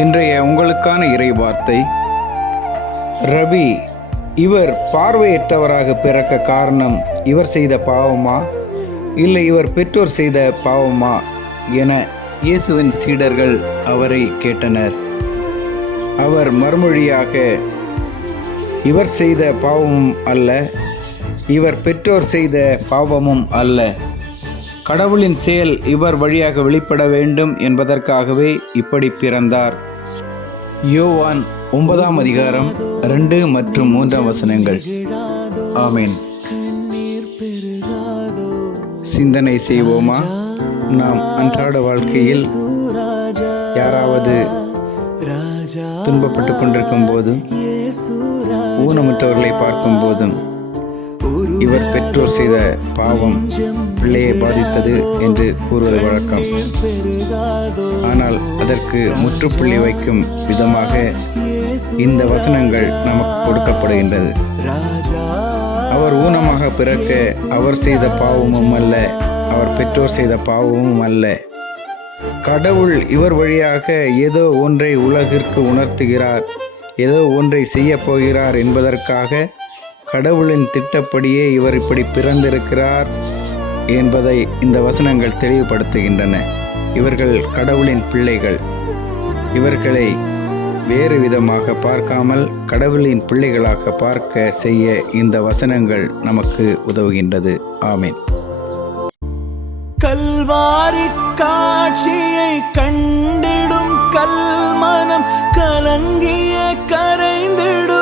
இன்றைய உங்களுக்கான இறை வார்த்தை, ரபி, இவர் பார்வையற்றவராக பிறக்க காரணம் இவர் செய்த பாவமா இல்லை இவர் பெற்றோர் செய்த பாவமா என இயேசுவின் சீடர்கள் அவரை கேட்டனர். அவர் மறுமொழியாக, இவர் செய்த பாவமும் அல்ல, இவர் பெற்றோர் செய்த பாவமும் அல்ல, கடவுளின் செயல் இவர் வழியாக வெளிப்பட வேண்டும் என்பதற்காகவே இப்படி பிறந்தார். யோவான் 9ஆம் அதிகாரம் 2 மற்றும் 3 வசனங்கள். ஆமென். சிந்தனை செய்வோமா? நாம் அன்றாட வாழ்க்கையில் யாராவது துன்பப்பட்டு கொண்டிருக்கும் போதும், ஊனமுற்றவர்களை பார்க்கும் போதும், இவர் பெற்றோர் செய்த பாவம் பிள்ளையை பாதித்தது என்று கூறுவது வழக்கம். ஆனால் அதற்கு முற்றுப்புள்ளி வைக்கும் விதமாக இந்த வசனங்கள் நமக்கு கொடுக்கப்படுகின்றது. அவர் ஊனமாக பிறக்க அவர் செய்த பாவமும் அல்ல, அவர் பெற்றோர் செய்த பாவமும் அல்ல. கடவுள் இவர் வழியாக ஏதோ ஒன்றை உலகிற்கு உணர்த்துகிறார், ஏதோ ஒன்றை செய்ய போகிறார் என்பதற்காக கடவுளின் திட்டப்படியே இவர் இப்படி பிறந்திருக்கிறார் என்பதை இந்த வசனங்கள் தெளிவுபடுத்துகின்றன. இவர்கள் கடவுளின் பிள்ளைகள். இவர்களை வேறு விதமாக பார்க்காமல் கடவுளின் பிள்ளைகளாக பார்க்க செய்ய இந்த வசனங்கள் நமக்கு உதவுகின்றது. ஆமென். கல்வாரி காட்சியை கண்டிடும் கல்மனம் கலங்கிய கரைந்திடும்